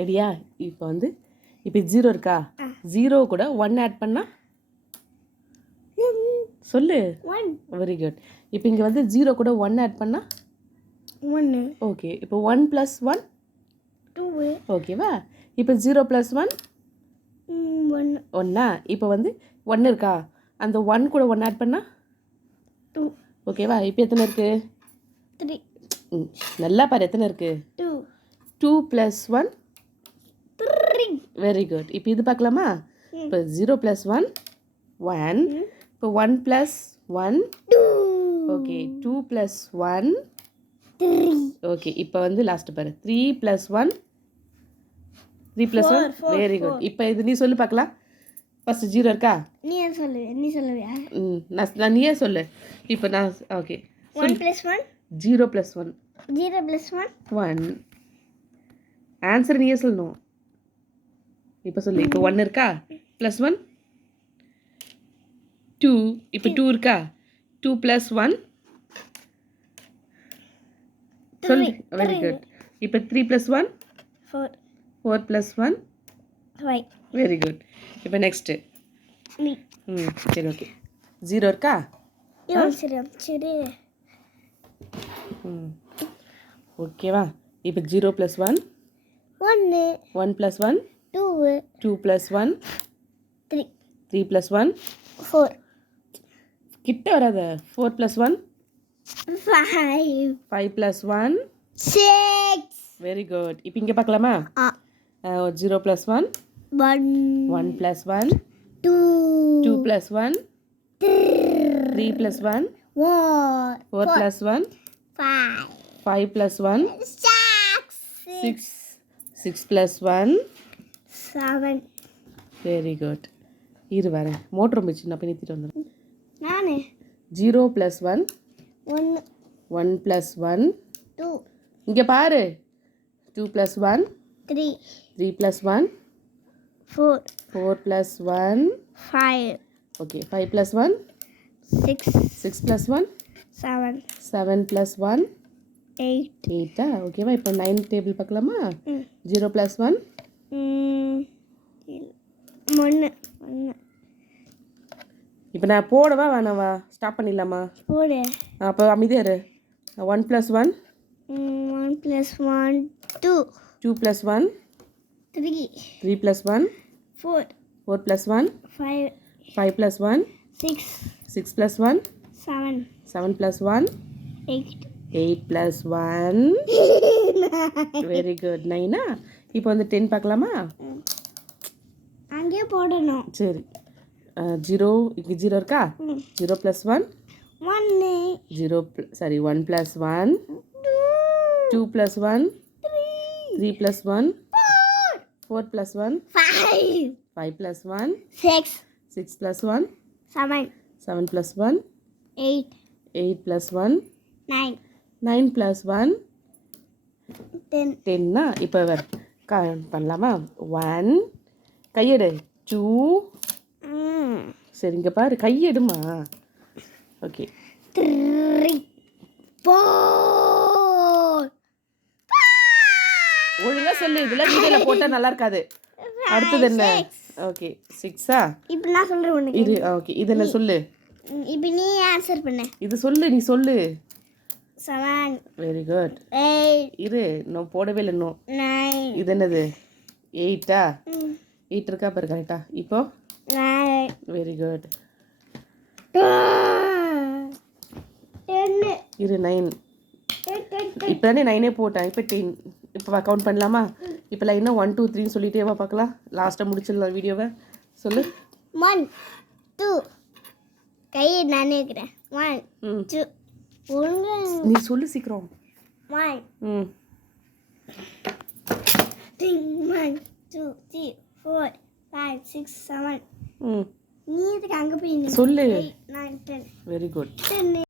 ரெடியா? இப்போ ஜீரோ இருக்கா? ஜீரோ கூட ஒன் ஆட் பண்ணா சொல்லு. Very good. இப்போ இங்கே வந்து ஜீரோ கூட ஒன் ஆட் பண்ணா 1. ஓகே. இப்போ 1 + 1 2. ஓகேவா? இப்போ 0 + 1 1. ஒன்னா? இப்போ வந்து 1 இருக்கா? அந்த 1 கூட 1 ஆட் பண்ணா 2. ஓகேவா? இப்போ எத்தனை இருக்கு? 3. நல்லா பாரு, எத்தனை இருக்கு? 2. 2 + 1 3. Very good. இப்போ இது பார்க்கலாமா? இப்போ 0 + 1 1. இப்போ 1 + 1 2. ஓகே. 2 + 1 3. ஓகே. இப்போ வந்து லாஸ்ட் பாரு. 3 + 1 3 + 1 4. Very good. இப்போ இது நீ சொல்லு பார்க்கலாம். ஃபர்ஸ்ட் 0 இருக்கா? நீ சொல்லுவியா? நான் நீயே சொல்லு. இப்போ நான் ஓகே. 1 + 1 0 + 1 0 + 1 1. ஆன்சர் நீயே சொல்லணும். இப்போ சொல்லு. இப்போ 1 இருக்கா? +1 2. இப்போ 2 இருக்கா? 2 + 1 சொல்லு. Very good. இப்போ 3 + 1 4. 4 + 1 5. Very good. இப்போ நெக்ஸ்ட்டு. சரி ஓகே. 0 இருக்கா? சரி. ஓகேவா? இப்போ 0 + 1 1. 1 + 1 2. 2 + 1 3. 3 + 1 4. கிட்ட வராத. 4 + 1 5. 5 + 1 6. Very good. இப்போ இங்கே பார்க்கலாமா? 0 + 1 1. 1 + 1 2. 2 + 1 3 + 1 4 + 1 5. 5 + 1 6. 6 + 1 7. Very good. இரு வரேன். மோட்டர் ரொம்ப சின்ன போய் நிறுத்திட்டு வந்துடும். நானே 0 + 1 1. 1 + 1 2. இங்கே பாரு. 2 + 1 3. 3 + 1 4. 4 + 1 5. ஓகே. 5 + 1 6. 6 + 1 7. 7 + 1 8. 8. ஓகேவா? இப்போ 9 டேபிள் பார்க்கலாமா? 0 + 1 1. இப்போ நான் போடவா வேணாவா? ஸ்டாப் பண்ணிடலாமா? போடு. அப்போ அமைதியாக இரு. 1 + 1 1 + 1 2. 2 + 1 3. 3 + 1 4. 4 + 1 5. 5 + 1 6. 6 + 1 7. 7 + 1 8. 8 + 1 வெரி குட். 9. இப்போ வந்து 10 பார்க்கலாமா? அங்கேயே போடணும். சரி. 0 இங்கே 0 இருக்கா? 0 + 1 1. 1 + 1 2 + 1 3 + 1 4 + 1 5. 5 + 1 6. 6 + 1 7. 7 + 1 8. 8 + 1 9. 9 + 1 10. 10. இப்போ பண்ணலாமா? 1 கையெடு. 2 சரி இங்கே பாரு. கையெடுமா. ஓகே. 3. 4. ஒழுங்கா சொல்லு. இதெல்லாம் வீடியோவில் போட்டால் நல்லா இருக்காது. அடுத்தது என்ன? ஓகே 6. இப்போ நான் சொல்கிறேன் உனக்கு. இரு. ஓகே. இது என்ன சொல்லு. இப்போ நீ ஆன்சர் பண்ணு. இது சொல்லு. நீ சொல்லு. 7. Very good. 8. இரு. இன்னும் போடவே இல்லை இன்னும். 9. இது என்னது? 8. 8 இருக்கா பாரு கரெக்டா? இப்போ 9. Very good. 10. இரு. 9 இப்போ தானே 9 போட்டேன். இப்போ 10. இப்போ கவுண்ட் பண்ணலாமா? இப்போ லைனாக 1 2 3 சொல்லிட்டே வா பார்க்கலாம். லாஸ்ட்டாக முடிச்சிடலாம் வீடியோவை. சொல்லு. 1 2 கையை நானே இருக்கிறேன். 1 2 ஒழுங்கா நீ சொல்லு சீக்கிரம். 1 1 2 3 4 5 6 7 நீ இதுக்கு அங்கே போய் சொல்லு. 9 10 வெரி குட். 10